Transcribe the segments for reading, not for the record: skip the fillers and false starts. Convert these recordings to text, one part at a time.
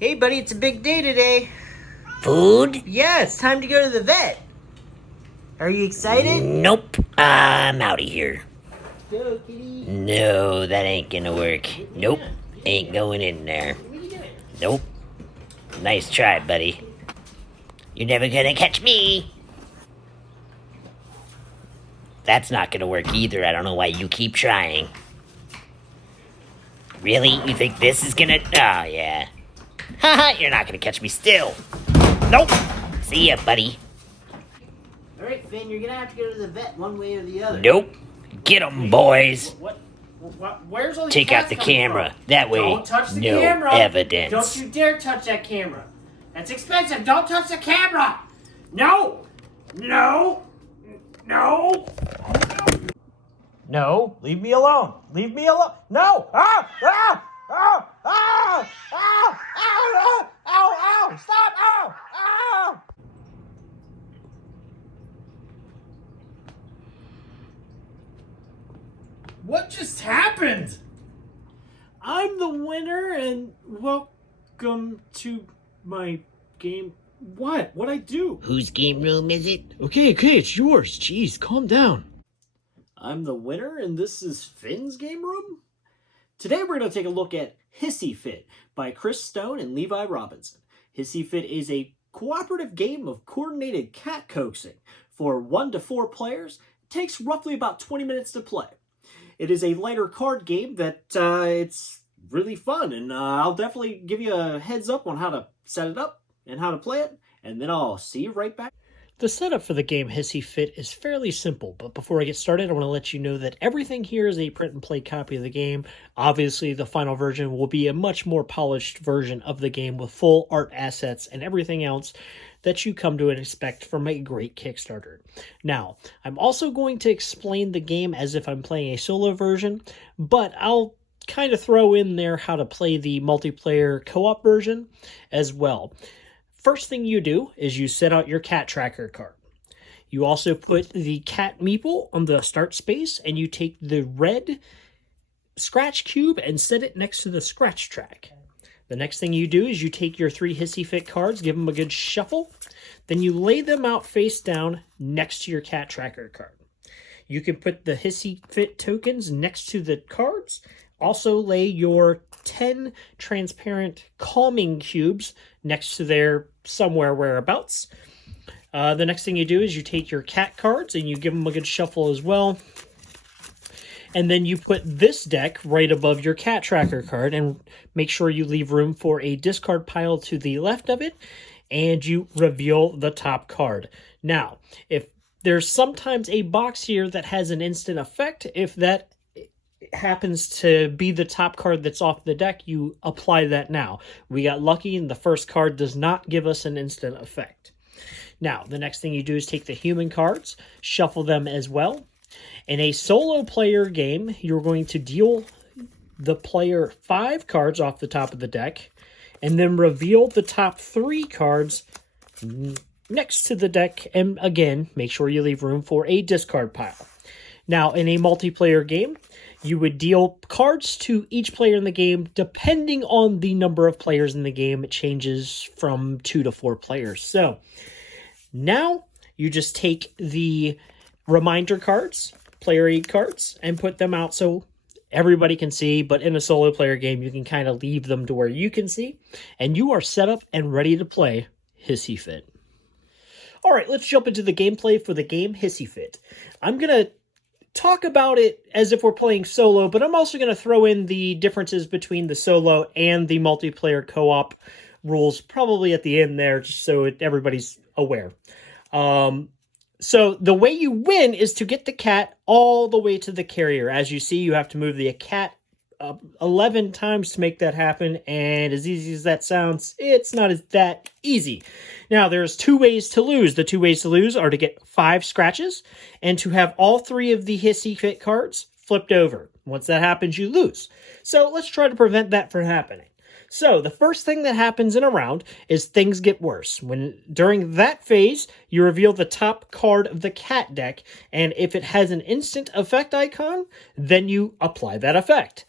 Hey, buddy, it's a big day today. Food? Yeah, it's time to go to the vet. Are you excited? Nope. I'm out of here. Go, kitty. No, that ain't gonna work. Nope. Ain't going in there. Nope. Nice try, buddy. You're never gonna catch me. That's not gonna work either. I don't know why you keep trying. Really? You think this is gonna... Oh, yeah. Haha, you're not gonna catch me still. Nope. See ya, buddy. All right, Finn, you're gonna have to go to the vet one way or the other. Nope. Get 'em, boys. What? Where's all these Take out cats the coming camera. from? That way, Don't touch the no camera. evidence. Don't you dare touch that camera. That's expensive. Don't touch the camera. No. No. No. No. Leave me alone. Leave me alone. No. Ah! Ah! Ah! Ah! Ah! Ow! Ow! Ow! Stop! Ow! Ow! What just happened? I'm the winner, and welcome to my game. What? What'd I do? Whose game room is it? Okay, it's yours. Jeez, calm down. I'm the winner, and this is Finn's game room? Today we're going to take a look at Hissy Fit by Chris Stone and Levi Robertson. Hissy Fit is a cooperative game of coordinated cat coaxing. For 1 to 4 players, it takes roughly about 20 minutes to play. It is a lighter card game that it's really fun, and I'll definitely give you a heads up on how to set it up and how to play it, and then I'll see you right back. The setup for the game Hissy Fit is fairly simple, but before I get started, I want to let you know that everything here is a print-and-play copy of the game. Obviously, the final version will be a much more polished version of the game with full art assets and everything else that you come to expect from a great Kickstarter. Now, I'm also going to explain the game as if I'm playing a solo version, but I'll kind of throw in there how to play the multiplayer co-op version as well. First thing you do is you set out your cat tracker card. You also put the cat meeple on the start space, and you take the red scratch cube and set it next to the scratch track. The next thing you do is you take your 3 Hissy Fit cards, give them a good shuffle, then you lay them out face down next to your cat tracker card. You can put the Hissy Fit tokens next to the cards. Also lay your 10 transparent calming cubes next to their somewhere whereabouts. The next thing you do is you take your cat cards and you give them a good shuffle as well. And then you put this deck right above your cat tracker card and make sure you leave room for a discard pile to the left of it. And you reveal the top card. Now, if there's sometimes a box here that has an instant effect, if that happens to be the top card that's off the deck, you apply that now. We got lucky and the first card does not give us an instant effect. Now, the next thing you do is take the human cards, shuffle them as well. In a solo player game, you're going to deal the player 5 cards off the top of the deck, and then reveal the top 3 cards next to the deck, and again, make sure you leave room for a discard pile. Now, in a multiplayer game, you would deal cards to each player in the game depending on the number of players in the game. It changes from 2 to 4 players. So, now you just take the reminder cards, player aid cards, and put them out so everybody can see. But in a solo player game, you can kind of leave them to where you can see. And you are set up and ready to play Hissy Fit. All right, let's jump into the gameplay for the game Hissy Fit. I'm going to talk about it as if we're playing solo, but I'm also going to throw in the differences between the solo and the multiplayer co-op rules probably at the end there, just so everybody's aware. So the way you win is to get the cat all the way to the carrier. As you see, you have to move the cat 11 times to make that happen, and as easy as that sounds, it's not that easy. Now, there's 2 ways to lose. The 2 ways to lose are to get 5 scratches and to have all 3 of the Hissy Fit cards flipped over. Once that happens, you lose. So let's try to prevent that from happening. So the first thing that happens in a round is things get worse. During that phase, you reveal the top card of the cat deck, and if it has an instant effect icon, then you apply that effect.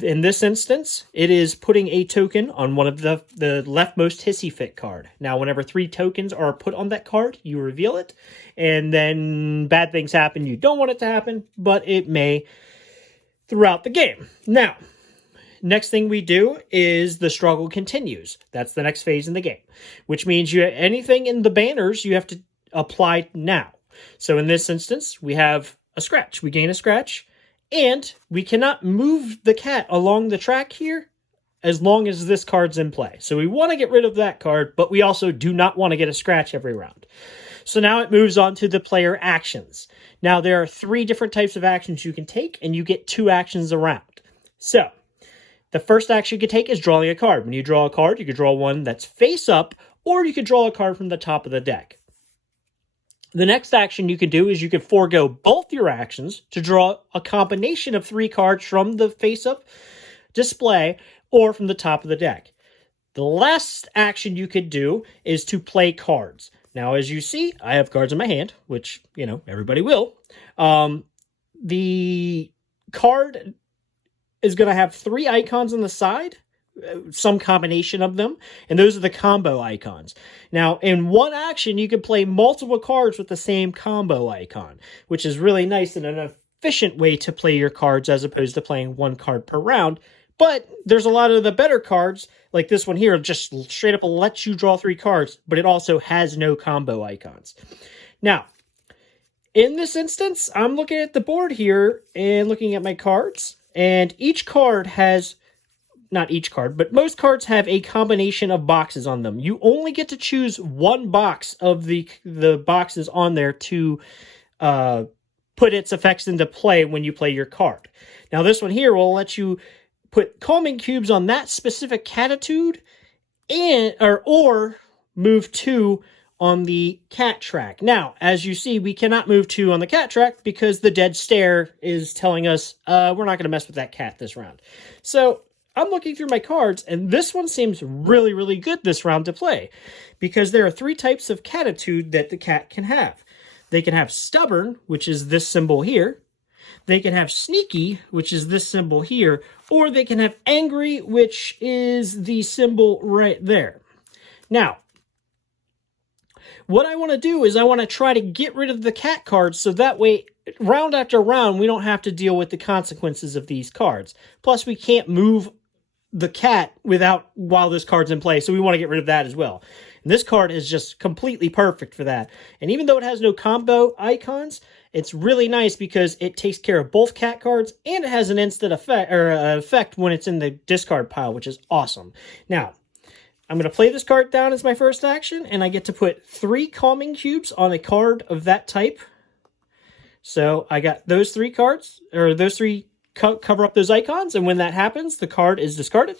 In this instance, it is putting a token on one of the leftmost Hissy Fit card. Now, whenever 3 tokens are put on that card, you reveal it, and then bad things happen. You don't want it to happen, but it may throughout the game. Now, next thing we do is the struggle continues. That's the next phase in the game, which means anything in the banners you have to apply now. So in this instance, we have a scratch. We gain a scratch, and we cannot move the cat along the track here as long as this card's in play. So we want to get rid of that card, but we also do not want to get a scratch every round. So now it moves on to the player actions. Now there are 3 different types of actions you can take, and you get 2 actions a round. So the first action you can take is drawing a card. When you draw a card, you can draw one that's face up, or you can draw a card from the top of the deck. The next action you can do is you can forego both your actions to draw a combination of 3 cards from the face up display or from the top of the deck. The last action you could do is to play cards. Now, as you see, I have cards in my hand, which, everybody will. The card is going to have 3 icons on the side, some combination of them, and those are the combo icons. Now, in one action, you can play multiple cards with the same combo icon, which is really nice and an efficient way to play your cards as opposed to playing 1 card per round. But there's a lot of the better cards, like this one here, just straight up lets you draw 3 cards, but it also has no combo icons. Now, in this instance, I'm looking at the board here and looking at my cards, and each card has, not each card, but most cards have a combination of boxes on them. You only get to choose 1 box of the boxes on there to put its effects into play when you play your card. Now, this one here will let you put calming cubes on that specific catitude, or move 2 on the cat track. Now, as you see, we cannot move 2 on the cat track because the dead stare is telling us we're not going to mess with that cat this round. So I'm looking through my cards, and this one seems really, really good this round to play because there are 3 types of catitude that the cat can have. They can have stubborn, which is this symbol here. They can have sneaky, which is this symbol here, or they can have angry, which is the symbol right there. Now, what I want to do is I want to try to get rid of the cat cards so that way, round after round, we don't have to deal with the consequences of these cards. Plus, we can't move the cat while this card's in play, so we want to get rid of that as well. And this card is just completely perfect for that. And even though it has no combo icons, it's really nice because it takes care of both cat cards and it has an instant effect when it's in the discard pile, which is awesome. Now, I'm going to play this card down as my first action, and I get to put 3 calming cubes on a card of that type. So I got those 3 cards, or those 3 cover up those icons, and when that happens, the card is discarded.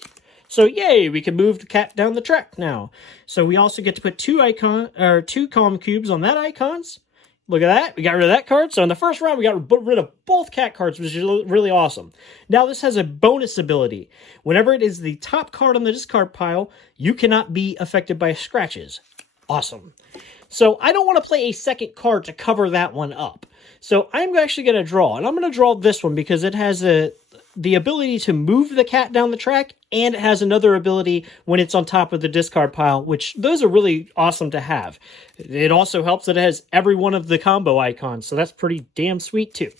So yay, we can move the cat down the track now. So we also get to put 2 calm cubes on that icons. Look at that. We got rid of that card. So in the first round, we got rid of both cat cards, which is really awesome. Now this has a bonus ability. Whenever it is the top card on the discard pile, you cannot be affected by scratches. Awesome. So I don't want to play a second card to cover that one up. So I'm actually going to draw. And I'm going to draw this one because it has the ability to move the cat down the track, and it has another ability when it's on top of the discard pile, which those are really awesome to have. It also helps that it has every one of the combo icons, so that's pretty damn sweet too.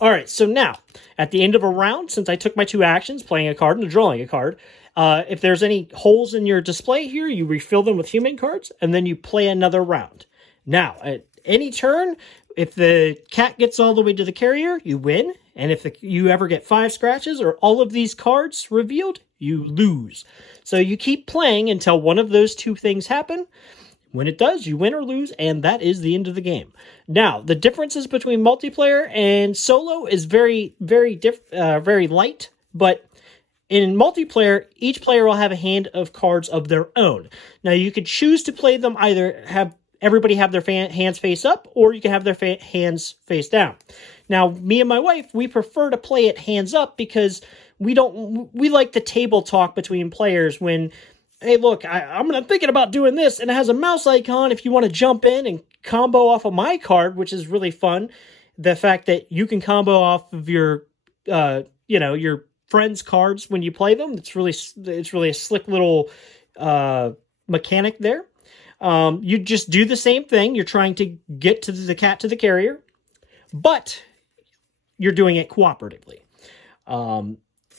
All right, so now, at the end of a round, since I took my 2 actions, playing a card and drawing a card, if there's any holes in your display here, you refill them with human cards, and then you play another round. Now, at any turn, if the cat gets all the way to the carrier, you win. And if you ever get 5 scratches or all of these cards revealed, you lose. So you keep playing until one of those 2 things happen. When it does, you win or lose, and that is the end of the game. Now, the differences between multiplayer and solo is very, very light. But in multiplayer, each player will have a hand of cards of their own. Now, you could choose to play them either have everybody have their hands face up, or you can have their hands face down. Now, me and my wife, we prefer to play it hands up because we like the table talk between players when, hey, look, I'm thinking about doing this, and it has a mouse icon if you want to jump in and combo off of my card, which is really fun. The fact that you can combo off of your, your friends' cards when you play them, it's really a slick little mechanic there. You just do the same thing. You're trying to get to the cat to the carrier, but you're doing it cooperatively.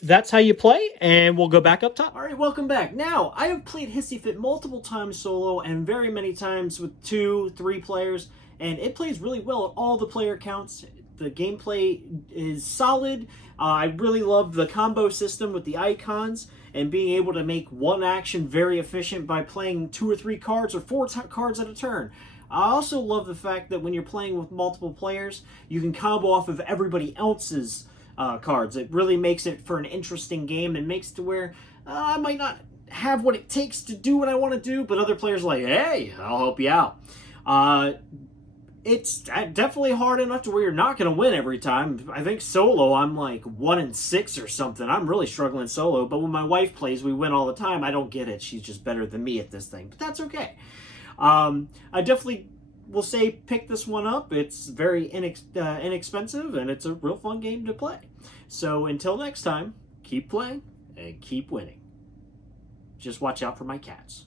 That's how you play, and we'll go back up top. All right, welcome back. Now, I have played Hissy Fit multiple times solo and very many times with 2-3 players, and it plays really well at all the player counts. The gameplay is solid. I really love the combo system with the icons and being able to make one action very efficient by playing 2 or 3 cards or 4 cards at a turn. I also love the fact that when you're playing with multiple players, you can combo off of everybody else's cards. It really makes it for an interesting game and makes it to where I might not have what it takes to do what I want to do, but other players are like, hey, I'll help you out. It's definitely hard enough to where you're not going to win every time. I think solo, I'm like 1-6 or something. I'm really struggling solo, but when my wife plays, we win all the time. I don't get it. She's just better than me at this thing, but that's okay. I definitely will say pick this one up. It's very inexpensive, and it's a real fun game to play. So until next time, keep playing and keep winning. Just watch out for my cats.